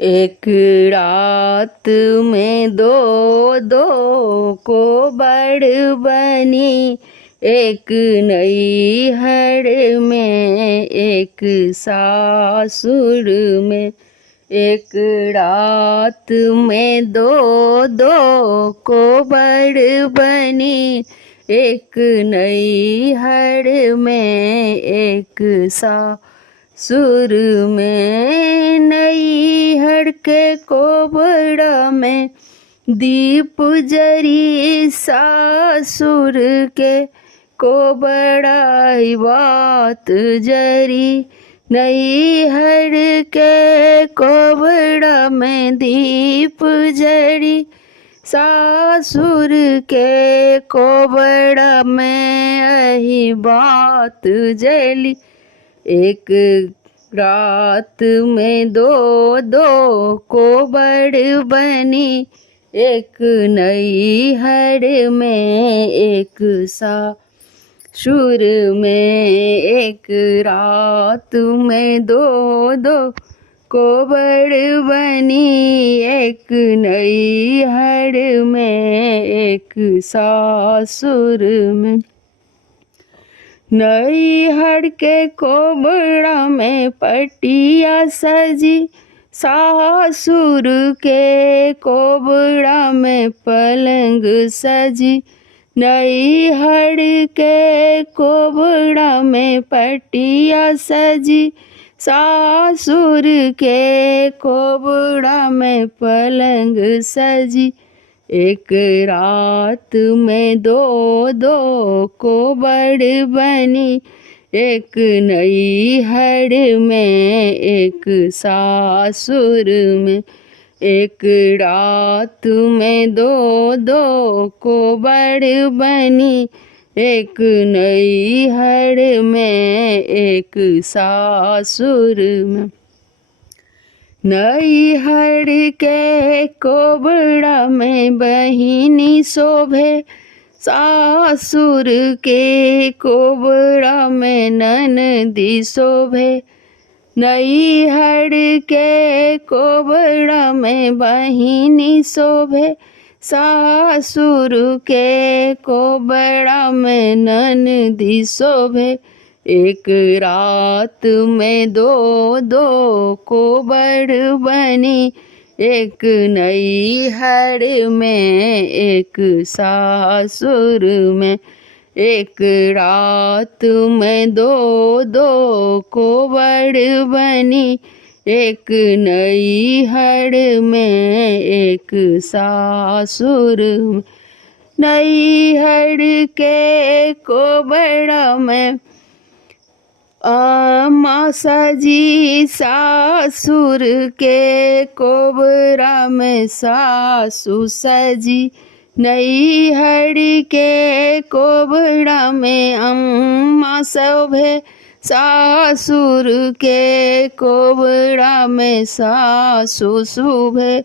एक रात में दो दो कोबड़ बनी, एक नैहर में एक सासुर में। एक रात में दो दो कोबड़ बनी, एक नैहर में एक सासुर में। नैहर के कोबड़ा में दीप जरी, सासुर के कोबड़ा बात जरी। नैहर के कोबड़ा में दीप जरी, सासुर के कोबड़ा में यही बात जली। एक रात में दो दो कोबड़ बनी, एक नैहर में एक सासुर में। एक रात में दो दो कोबड़ बनी, एक नैहर में एक सासुर में। नैहर के कोबड़ा में पटिया सजी, सासुर के कोबड़ा में पलंग सजी। नैहर के कोबड़ा में पटिया सजी, सासुर के कोबड़ा में पलंग सजी। एक रात में दो दो कोबड़ बनी, एक नैहर में एक सासुर में। एक रात में दो दो कोबड़ बनी, एक नैहर में एक सासुर में। नैहर के कोबड़ा में बहिनी शोभे, सासुर के कोबड़ा में ननदी शोभे। नैहर के कोबड़ा में बहिनी शोभे, सासुर के कोबड़ा में ननदी शोभे। एक रात में दो दो कोबड़ बनी, एक नैहर में एक सासुर में। एक रात में दो दो कोबड़ बनी, एक नैहर में एक सासुर में। नैहर के कोबड़ा में अम्मा सजी, सासुर के कोबड़ा में सासु सजी। नैहर के कोबड़ा में अम्मा शोभे, सासुर के कोबड़ा में सासु शोभे।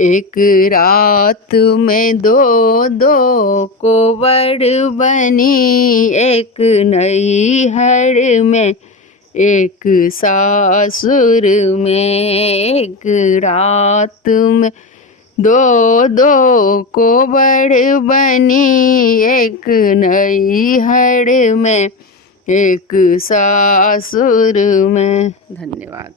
एक रात में दो दो कोबड़ बनी, एक नैहर में एक सासुर में। एक रात में दो दो कोबड़ बनी, एक नैहर में एक सासुर में। धन्यवाद।